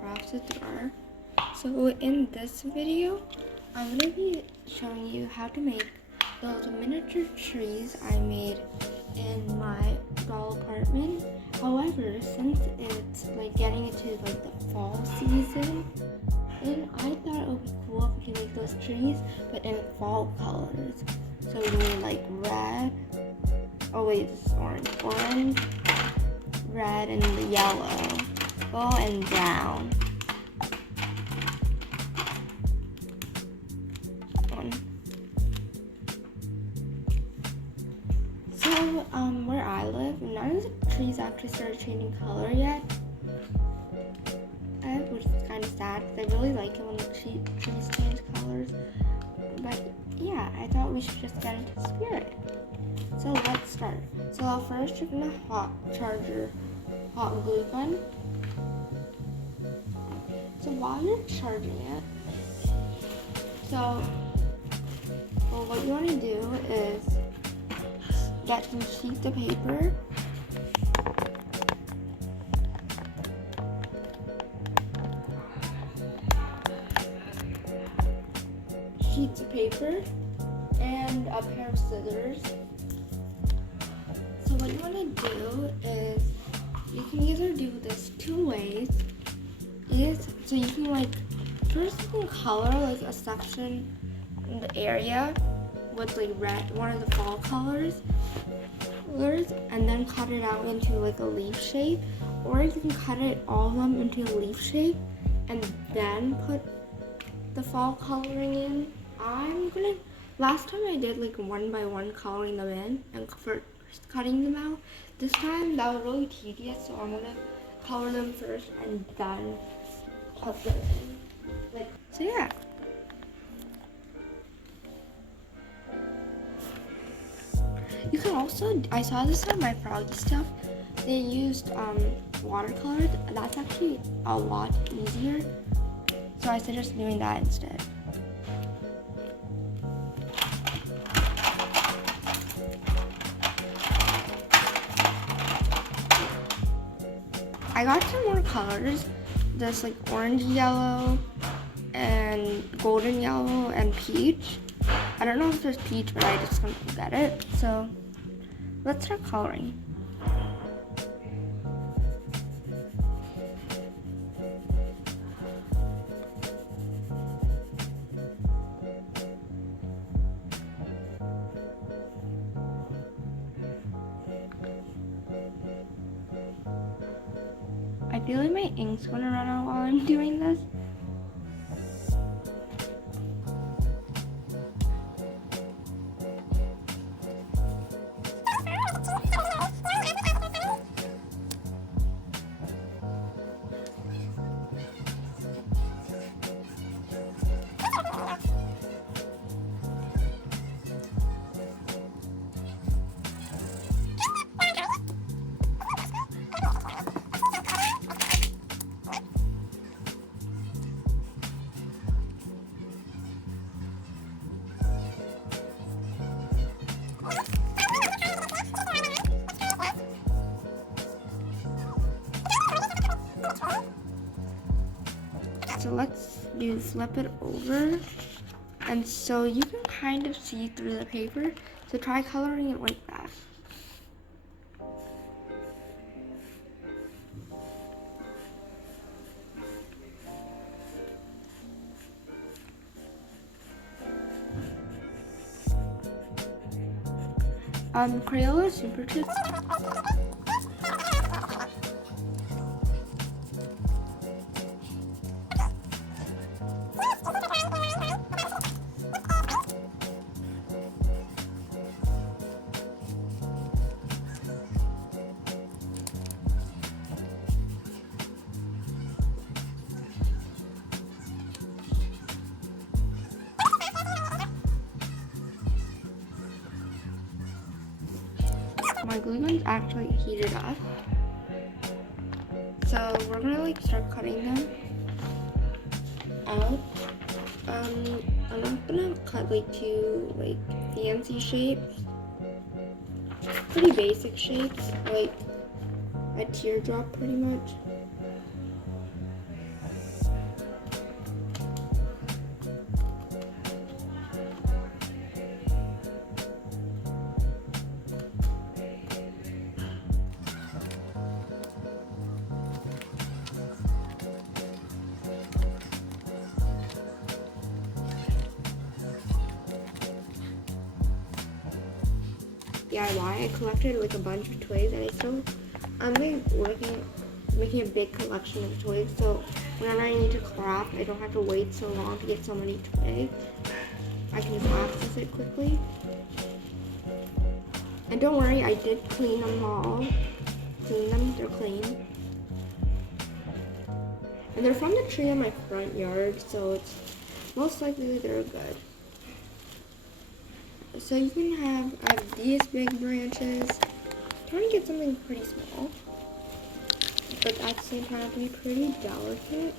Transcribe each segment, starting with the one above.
crafts with art. So in this video, I'm going to be showing you how to make those miniature trees I made in my doll apartment. However, since it's like getting into like the fall season, then I thought it would be cool if we could make those trees, but in fall colors. So we need like red. Oh wait, this is orange, red, and yellow. Oh, and brown. So, where I live, none of the trees actually started changing color yet. Which is kind of sad because I really like it when the trees change colors. But yeah, I thought we should just get into the spirit. So let's start. So first you're gonna charge hot glue gun. So while you're charging it, what you want to do is get some sheets of paper. And a pair of scissors. So what you want to do is you can either do this two ways. So you can first you can color like a section in the area with like red, one of the fall colors, and then cut it out into like a leaf shape, or you can cut it all of them into a leaf shape and then put the fall coloring in. Last time I did like one by one coloring them in and first cutting them out. This time that was really tedious, so I'm gonna color them first and then cut them in. So yeah. You can also, I saw this on my Froggy stuff, they used watercolors. That's actually a lot easier, so I suggest doing that instead. I got some more colors, this like orange yellow and golden yellow and peach. I don't know if there's peach, but I just couldn't get it. So let's start coloring. I feel like my ink's gonna run out while I'm doing this. So let's flip it over, and so you can kind of see through the paper, so try coloring it like that. Crayola Super Tips. My glue gun's actually heated up. So we're gonna start cutting them out. I'm not gonna cut too fancy shapes. Pretty basic shapes, like a teardrop pretty much. DIY. I collected like a bunch of toys, and I'm like making a big collection of toys. So whenever I need to craft, I don't have to wait so long to get so many toys. I can just access it quickly. And don't worry, I did clean them all. Clean them, they're clean. And they're from the tree in my front yard, so it's most likely they're good. So you can I have these big branches. I'm trying to get something pretty small, but at the same time have to be pretty delicate.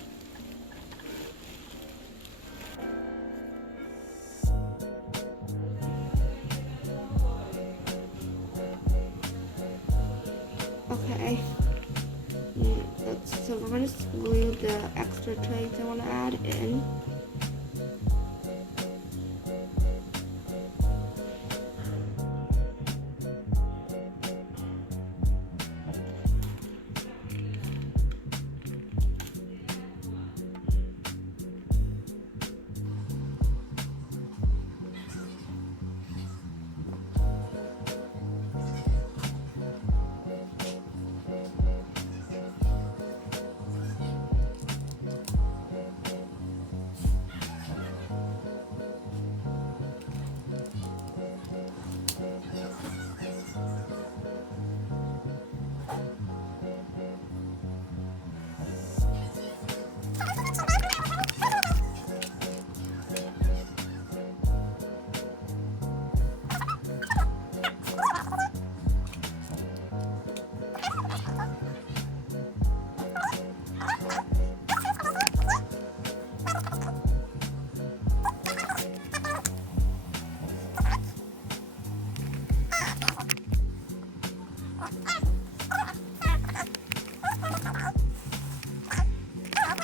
Okay. So we're going to glue the extra trays I want to add in.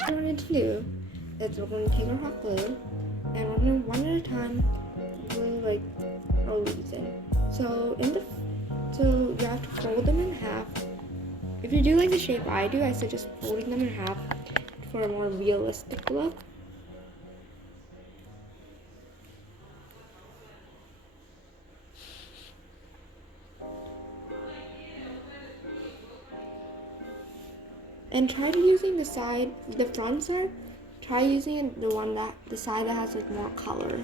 What we're going to do is we're going to take our hot glue and we're going to one at a time glue like our leaves in. So you have to fold them in half. If you do like the shape I do, I suggest folding them in half for a more realistic look. And try using the front side. Try using the side that has like more color.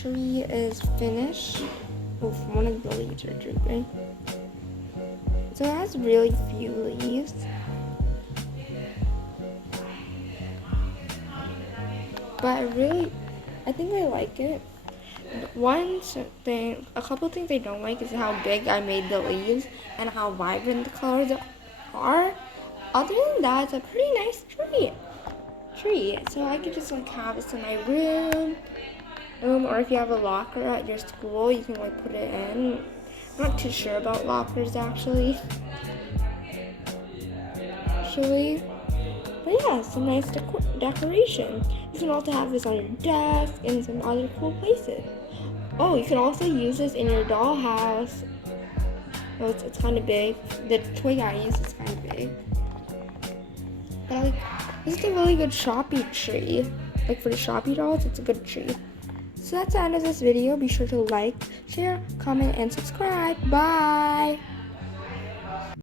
tree is finished. Oof, one of the leaves are drooping. So it has really few leaves. But I think I like it. A couple things I don't like is how big I made the leaves and how vibrant the colors are. Other than that, it's a pretty nice tree. So I could just like have this in my room. Or if you have a locker at your school, you can like put it in. I'm not too sure about lockers actually. But yeah, some nice decoration. You can also have this on your desk and some other cool places. Oh, you can also use this in your dollhouse. Oh, it's kind of big. The toy I use is kind of big. But this is a really good shoppy tree. Like for the shoppy dolls, it's a good tree. So that's the end of this video. Be sure to like, share, comment, and subscribe. Bye!